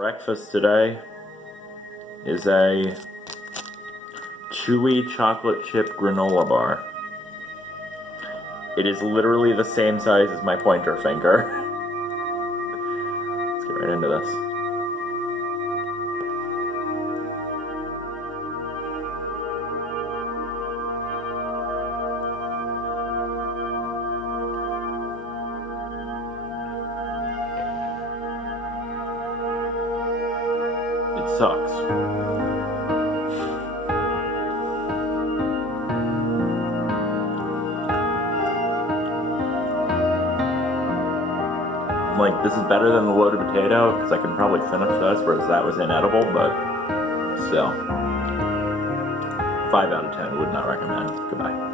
Breakfast today is a Chewy chocolate chip granola bar. It is literally the same size as my pointer finger. Let's get right into this. It sucks. Like, this is better than the loaded potato because I can probably finish this, whereas that was inedible, but still. 5 out of 10, would not recommend. Goodbye.